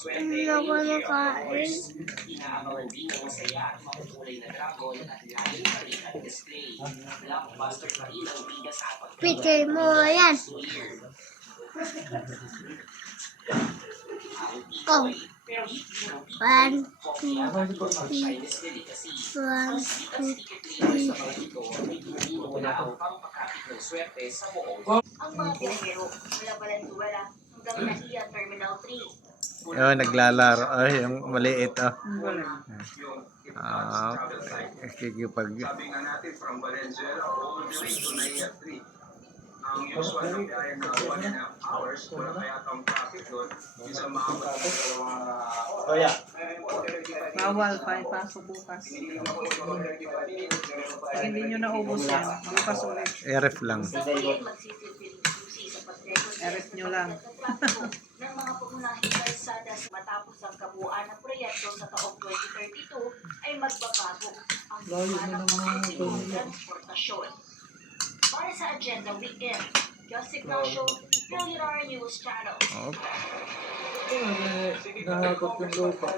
Hindi ako makain. Picture mo yan. Oh. 1, 2, 3. 1, 2, 3. Ang mga biyahero mula Valenzuela hanggang Naiya Terminal 3. Oh, naglalaro. Ay, yung maliit, oh. Kikipag... Sabi nga natin, from Valenzuela all the way to Naiya 3. Ang usual na biyahe na 1.5 hours, wala kaya itong traffic doon. Minsan maabot ng 2 oras. Bawal pa ipasok bukas. Pag hindi nyo naubos yan, bukas ulit. RF lang. Sabayan magsisilbing susi sa pagrekod RF nyo lang. ng mga pangunahing kalsada matapos ang kabuuan ng proyekto sa taong 2032 ay magbabago ang mga ng transportasyon. Para sa Agenda Weekend, Just Ignacio, Billionaire News Channel. Oh. Nahakot yung lupa.